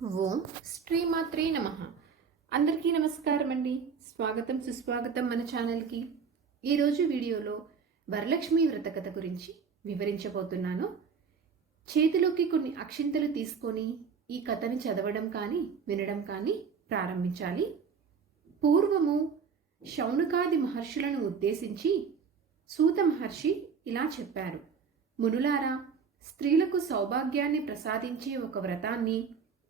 ఓం శ్రీమాత్రే నమః. అందరికీ నమస్కారం అండి. స్వాగతం సుస్వాగతం మన ఛానల్కి. ఈరోజు వీడియోలో వరలక్ష్మి వ్రత కథ గురించి వివరించబోతున్నాను. చేతిలోకి కొన్ని అక్షింతలు తీసుకొని ఈ కథని చదవడం కానీ వినడం కానీ ప్రారంభించాలి. పూర్వము శౌనకాది మహర్షులను ఉద్దేశించి సూత మహర్షి ఇలా చెప్పారు: మునులారా, స్త్రీలకు సౌభాగ్యాన్ని ప్రసాదించే ఒక వ్రతాన్ని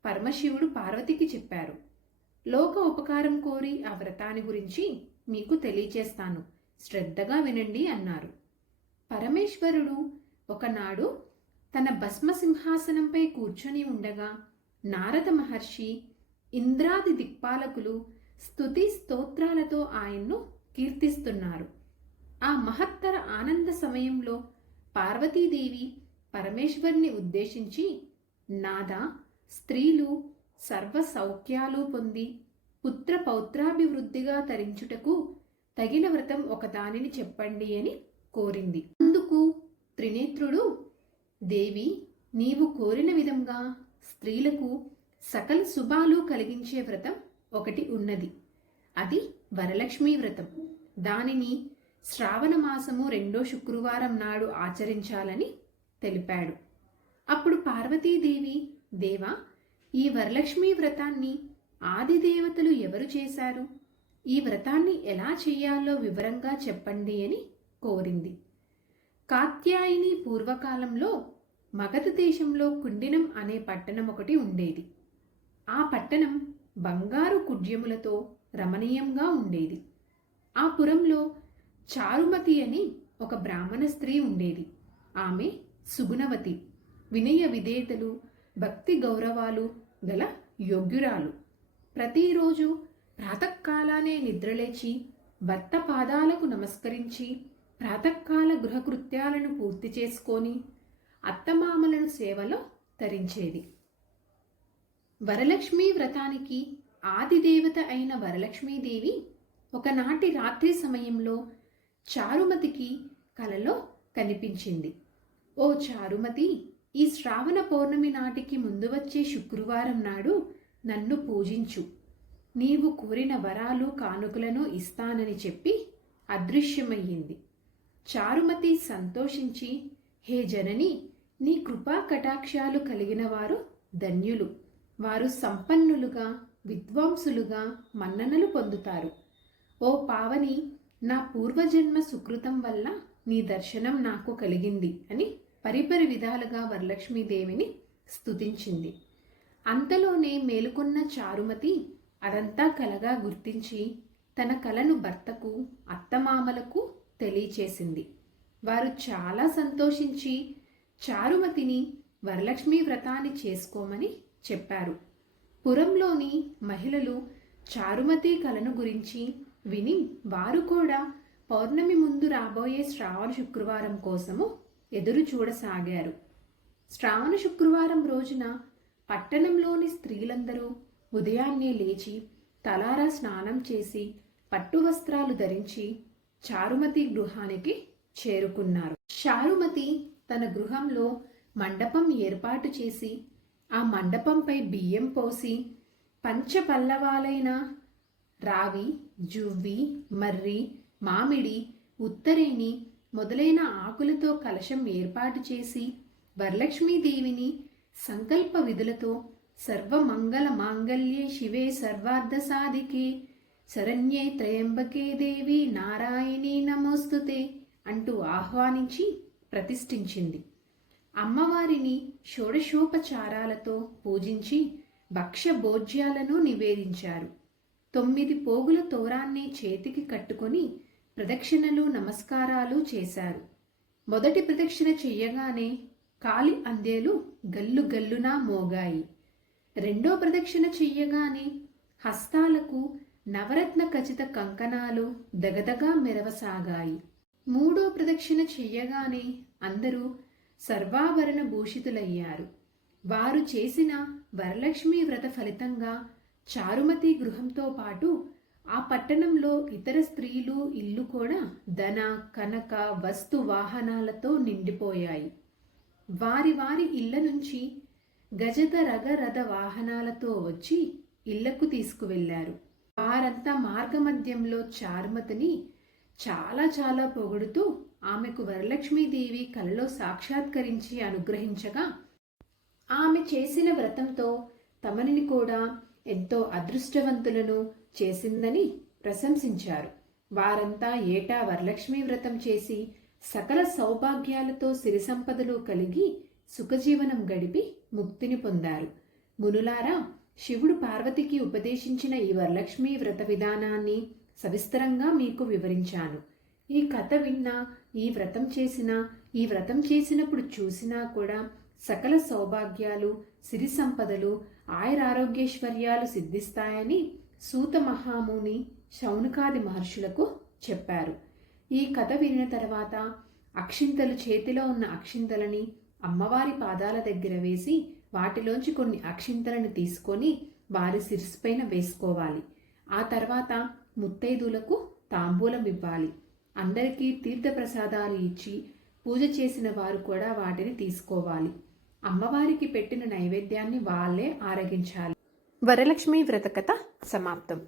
పరమశివుడు పార్వతికి చెప్పారు. లోక ఉపకారం కోరి ఆ వ్రతాన్ని గురించి మీకు తెలియచేస్తాను, శ్రద్ధగా వినండి అన్నారు. పరమేశ్వరుడు ఒకనాడు తన భస్మ సింహాసనంపై కూర్చొని ఉండగా నారద మహర్షి, ఇంద్రాది దిక్పాలకులు స్తుతి స్తోత్రాలతో ఆయన్ను కీర్తిస్తున్నారు. ఆ మహత్తర ఆనంద సమయంలో పార్వతీదేవి పరమేశ్వరుని ఉద్దేశించి, నాదా, స్త్రీలు సర్వ సౌఖ్యాలు పొంది పుత్ర పౌత్రాభివృద్ధిగా తరించుటకు తగిన వ్రతం ఒకదానిని చెప్పండి అని కోరింది. అందుకు త్రినేత్రుడు, దేవి, నీవు కోరిన విధంగా స్త్రీలకు సకల శుభాలు కలిగించే వ్రతం ఒకటి ఉన్నది. అది వరలక్ష్మీ వ్రతం. దానిని శ్రావణ మాసము 2వ శుక్రవారం నాడు ఆచరించాలని తెలిపాడు. అప్పుడు పార్వతీదేవి, దేవా, ఈ వరలక్ష్మీ వ్రతాన్ని ఆదిదేవతలు ఎవరు చేశారు? ఈ వ్రతాన్ని ఎలా చేయాలో వివరంగా చెప్పండి అని కోరింది. కాత్యాయని పూర్వకాలంలో మగధ దేశంలో కుండినం అనే పట్టణం ఒకటి ఉండేది. ఆ పట్టణం బంగారు కుడ్యములతో రమణీయంగా ఉండేది. ఆ పురంలో చారుమతి అని ఒక బ్రాహ్మణ స్త్రీ ఉండేది. ఆమె సుగుణవతి, వినయ విధేయతలు, భక్తి గౌరవాలు గల యోగ్యురాలు. ప్రతిరోజు ప్రాతకాలానే నిద్రలేచి భర్త పాదాలకు నమస్కరించి ప్రాతకాల గృహకృత్యాలను పూర్తి చేసుకొని అత్తమామలను సేవలో తరించేది. వరలక్ష్మీ వ్రతానికి ఆదిదేవత అయిన వరలక్ష్మీదేవి ఒకనాటి రాత్రి సమయంలో చారుమతికి కలలో కనిపించింది. ఓ చారుమతి, ఈ శ్రావణ పౌర్ణమి నాటికి ముందు వచ్చే శుక్రవారం నాడు నన్ను పూజించు. నీవు కోరిన వరాలు కానుకలను ఇస్తానని చెప్పి అదృశ్యమయ్యింది. చారుమతి సంతోషించి, హే జనని, నీ కృపా కటాక్షాలు కలిగిన వారు ధన్యులు. వారు సంపన్నులుగా, విద్వాంసులుగా మన్ననలు పొందుతారు. ఓ పావని, నా పూర్వజన్మ సుకృతం వల్ల నీ దర్శనం నాకు కలిగింది అని పరిపరి విధాలుగా వరలక్ష్మీదేవిని స్తుతించింది. అంతలోనే మేలుకొన్న చారుమతి అదంతా కలగా గుర్తించి తన కలను భర్తకు, అత్తమామలకు తెలియచేసింది. వారు చాలా సంతోషించి చారుమతిని వరలక్ష్మీ వ్రతాన్ని చేసుకోమని చెప్పారు. పురంలోని మహిళలు చారుమతి కలను గురించి విని వారు కూడా పౌర్ణమి ముందు రాబోయే శ్రావణ శుక్రవారం కోసము ఎదురు చూడసాగారు. శ్రావణ శుక్రవారం రోజున పట్టణంలోని స్త్రీలందరూ ఉదయాన్నే లేచి తలారా స్నానం చేసి పట్టు వస్త్రాలు ధరించి చారుమతి గృహానికి చేరుకున్నారు. చారుమతి తన గృహంలో మండపం ఏర్పాటు చేసి ఆ మండపంపై బియ్యం పోసి పంచపల్లవాలైన రావి, జువ్వి, మర్రి, మామిడి, ఉత్తరేణి మొదలైన ఆకులతో కలశం ఏర్పాటు చేసి వరలక్ష్మీదేవిని సంకల్ప విధులతో సర్వమంగళ మాంగళ్యే శివే సర్వార్థ సాధికే శరణ్యే త్రయంబకే దేవి నారాయణీ నమోస్తుతే అంటూ ఆహ్వానించి ప్రతిష్ఠించింది. అమ్మవారిని షోడశోపచారాలతో పూజించి భక్ష్య భోజ్యాలను నివేదించారు. 9 పోగుల తోరాన్ని చేతికి కట్టుకొని ప్రదక్షిణలు, నమస్కారాలు చేశారు. మొదటి ప్రదక్షిణ చెయ్యగానే కాలి అందేలు గల్లు గల్లునా మోగాయి. రెండో ప్రదక్షిణ చెయ్యగానే హస్తాలకు నవరత్న ఖచిత కంకణాలు దగదగా మెరవసాగాయి. మూడో ప్రదక్షిణ చెయ్యగానే అందరూ సర్వాభరణ భూషితులయ్యారు. వారు చేసిన వరలక్ష్మీ వ్రత ఫలితంగా చారుమతి గృహంతో పాటు ఆ పట్టణంలో ఇతర స్త్రీలు ఇల్లు కూడా ధన, కనక, వస్తు వాహనాలతో నిండిపోయాయి. వారి వారి ఇళ్ల నుంచి గజద రథ వాహనాలతో వచ్చి ఇళ్లకు తీసుకువెళ్లారు. వారంతా మార్గమధ్యంలో చారుమతిని చాలా పొగుడుతూ ఆమెకు వరలక్ష్మీదేవి కలలో సాక్షాత్కరించి అనుగ్రహించగా ఆమె చేసిన వ్రతంతో తమనిని కూడా ఎంతో అదృష్టవంతులను చేసిందని ప్రశంసించారు. వారంతా ఏటా వరలక్ష్మీ వ్రతం చేసి సకల సౌభాగ్యాలతో సిరి సంపదలు కలిగి సుఖజీవనం గడిపి ముక్తిని పొందారు. మునులారా, శివుడు పార్వతికి ఉపదేశించిన ఈ వరలక్ష్మీ వ్రత విధానాన్ని సవిస్తరంగా మీకు వివరించాను. ఈ కథ విన్నా, ఈ వ్రతం చేసినప్పుడు చూసినా కూడా సకల సౌభాగ్యాలు, సిరి సంపదలు, ఆయురారోగ్యైశ్వర్యాలు సిద్ధిస్తాయని సూత మహాముని శౌనకాది మహర్షులకు చెప్పారు. ఈ కథ వినిన తర్వాత చేతిలో ఉన్న అక్షింతలని అమ్మవారి పాదాల దగ్గర వేసి వాటిలోంచి కొన్ని అక్షింతలను తీసుకొని వారి శిరస్సుపైన వేసుకోవాలి. ఆ తర్వాత ముత్తైదులకు తాంబూలం ఇవ్వాలి. అందరికీ తీర్థప్రసాదాలు ఇచ్చి పూజ చేసిన వారు కూడా వాటిని తీసుకోవాలి. అమ్మవారికి పెట్టిన నైవేద్యాన్ని వాళ్ళే ఆరగించాలి. వరలక్ష్మీ వ్రత కథ సమాప్తం.